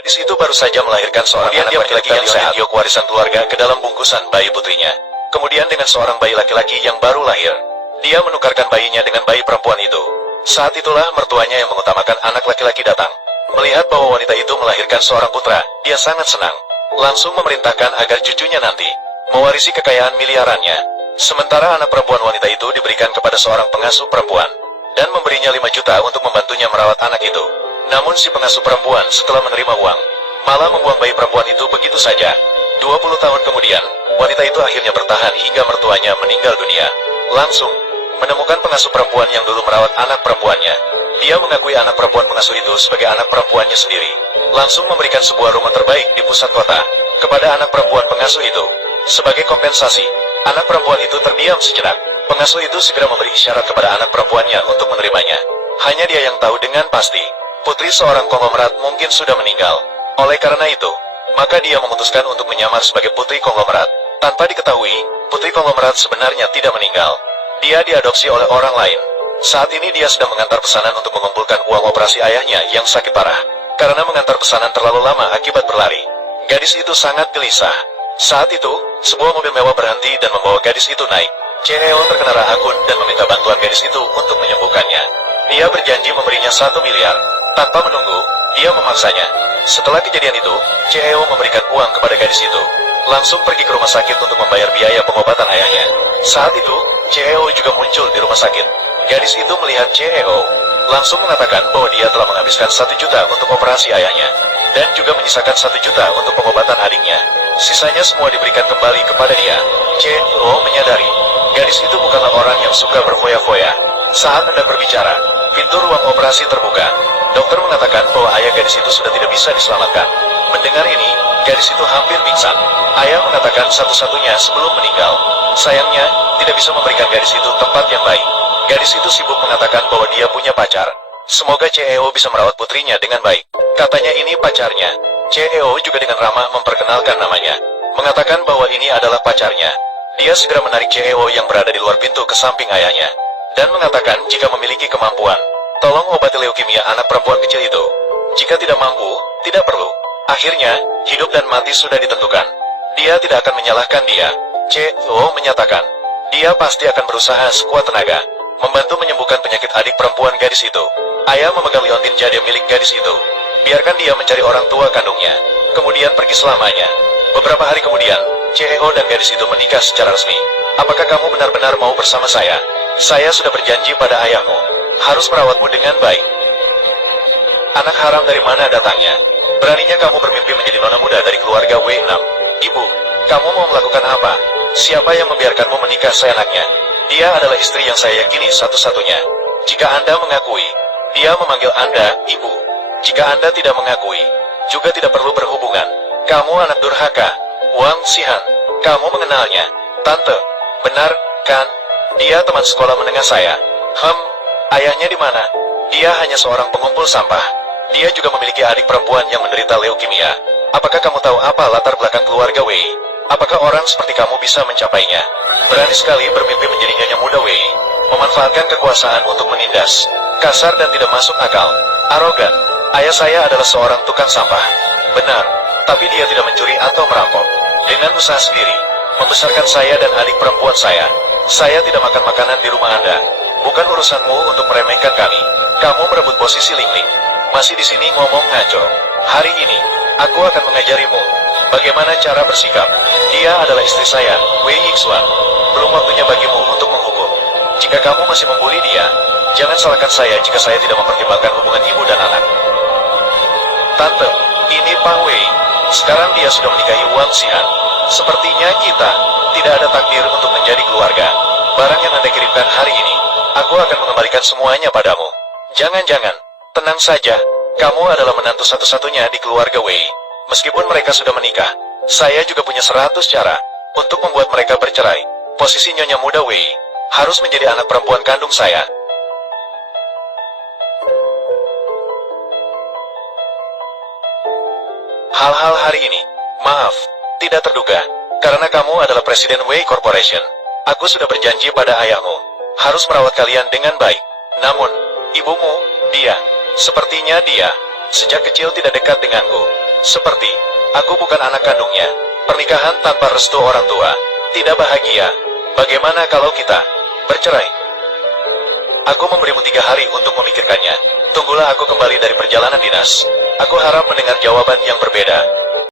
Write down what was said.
Gadis itu baru saja melahirkan seorang anak laki-laki yang sehat. Giok warisan keluarga ke dalam bungkusan bayi putrinya. Kemudian dengan seorang bayi laki-laki yang baru lahir, dia menukarkan bayinya dengan bayi perempuan itu. Saat itulah mertuanya yang mengutamakan anak laki-laki datang. Melihat bahwa wanita itu melahirkan seorang putra, dia sangat senang. Langsung memerintahkan agar cucunya nanti mewarisi kekayaan miliarannya. Sementara anak perempuan wanita itu diberikan kepada seorang pengasuh perempuan dan memberinya 5 juta untuk membantunya merawat anak itu. Namun si pengasuh perempuan setelah menerima uang, malah membuang bayi perempuan itu begitu saja. 20 tahun kemudian, wanita itu akhirnya bertahan hingga mertuanya meninggal dunia. Langsung menemukan pengasuh perempuan yang dulu merawat anak perempuannya. Dia mengakui anak perempuan pengasuh itu sebagai anak perempuannya sendiri. Langsung memberikan sebuah rumah terbaik di pusat kota kepada anak perempuan pengasuh itu. Sebagai kompensasi, anak perempuan itu terdiam sejenak. Pengasuh itu segera memberi isyarat kepada anak perempuannya untuk menerimanya. Hanya dia yang tahu dengan pasti, putri seorang konglomerat mungkin sudah meninggal. Oleh karena itu, maka dia memutuskan untuk menyamar sebagai putri konglomerat. Tanpa diketahui, putri konglomerat sebenarnya tidak meninggal. Dia diadopsi oleh orang lain. Saat ini dia sedang mengantar pesanan untuk mengumpulkan uang operasi ayahnya yang sakit parah. Karena mengantar pesanan terlalu lama akibat berlari, gadis itu sangat gelisah. Saat itu, sebuah mobil mewah berhenti dan membawa gadis itu naik. CEO terkena akun dan meminta bantuan gadis itu untuk menyembuhkannya. Dia berjanji memberinya 1 miliar. Tanpa menunggu, dia memaksanya. Setelah kejadian itu, CEO memberikan uang kepada gadis itu. Langsung pergi ke rumah sakit untuk membayar biaya pengobatan ayahnya. Saat itu, CEO juga muncul di rumah sakit. Gadis itu melihat CEO, langsung mengatakan bahwa dia telah menghabiskan 1 juta untuk operasi ayahnya, dan juga menyisakan 1 juta untuk pengobatan adiknya. Sisanya semua diberikan kembali kepada dia. CEO menyadari, gadis itu bukanlah orang yang suka berfoya-foya. Saat hendak berbicara, pintu ruang operasi terbuka. Dokter mengatakan bahwa ayah gadis itu sudah tidak bisa diselamatkan. Mendengar ini, gadis itu hampir pingsan. Ayah mengatakan satu-satunya sebelum meninggal, sayangnya, tidak bisa memberikan gadis itu tempat yang baik. Gadis itu sibuk mengatakan bahwa dia punya pacar. Semoga CEO bisa merawat putrinya dengan baik. Katanya ini pacarnya. CEO juga dengan ramah memperkenalkan namanya, mengatakan bahwa ini adalah pacarnya. Dia segera menarik CEO yang berada di luar pintu ke samping ayahnya, dan mengatakan jika memiliki kemampuan, tolong obati leukemia anak perempuan kecil itu. Jika tidak mampu, tidak perlu. Akhirnya, hidup dan mati sudah ditentukan. Dia tidak akan menyalahkan dia. CEO menyatakan, dia pasti akan berusaha sekuat tenaga membantu menyembuhkan penyakit adik perempuan gadis itu. Ayah memegang liontin jade milik gadis itu. Biarkan dia mencari orang tua kandungnya, kemudian pergi selamanya. Beberapa hari kemudian, CEO dan gadis itu menikah secara resmi. Apakah kamu benar-benar mau bersama saya? Saya sudah berjanji pada ayahmu, harus merawatmu dengan baik. Anak haram dari mana datangnya? Beraninya kamu bermimpi menjadi nona muda dari keluarga W6. Ibu, kamu mau melakukan apa? Siapa yang membiarkanmu menikah seenaknya? Dia adalah istri yang saya yakini satu-satunya. Jika Anda mengakui, dia memanggil Anda Ibu. Jika Anda tidak mengakui, juga tidak perlu berhubungan. Kamu anak durhaka. Wang Xihan, kamu mengenalnya. Tante, benar, kan? Dia teman sekolah menengah saya. Ayahnya di mana? Dia hanya seorang pengumpul sampah. Dia juga memiliki adik perempuan yang menderita leukemia. Apakah kamu tahu apa latar belakang keluarga Wei? Apakah orang seperti kamu bisa mencapainya? Berani sekali bermimpi menjadi nyonya muda Wei, memanfaatkan kekuasaan untuk menindas. Kasar dan tidak masuk akal. Arogan. Ayah saya adalah seorang tukang sampah. Benar, tapi dia tidak mencuri atau merampok. Dengan usaha sendiri, membesarkan saya dan adik perempuan saya. Saya tidak makan makanan di rumah Anda. Bukan urusanmu untuk meremehkan kami. Kamu merebut posisi Ling-Ling. Masih di sini ngomong ngaco. Hari ini, aku akan mengajarimu bagaimana cara bersikap. Dia adalah istri saya, Wei Yixuan. Belum waktunya bagimu untuk menghukum. Jika kamu masih membuli dia, jangan salahkan saya jika saya tidak mempertimbangkan hubungan ibu dan anak. Tante, ini Pak Wei. Sekarang dia sudah menikahi Wang Xihan. Sepertinya kita tidak ada takdir untuk menjadi keluarga. Barang yang Anda kirimkan hari ini, aku akan mengembalikan semuanya padamu. Jangan-jangan, tenang saja. Kamu adalah menantu satu-satunya di keluarga Wei. Meskipun mereka sudah menikah, saya juga punya 100 cara untuk membuat mereka bercerai. Posisi nyonya muda Wei harus menjadi anak perempuan kandung saya. Hal-hal hari ini, maaf, tidak terduga, karena kamu adalah Presiden Wei Corporation. Aku sudah berjanji pada ayahmu, harus merawat kalian dengan baik. Namun, ibumu, dia, sepertinya dia, sejak kecil tidak dekat denganku. Seperti, aku bukan anak kandungnya. Pernikahan tanpa restu orang tua tidak bahagia. Bagaimana kalau kita bercerai? Aku memberimu 3 hari untuk memikirkannya. Tunggulah aku kembali dari perjalanan dinas. Aku harap mendengar jawaban yang berbeda.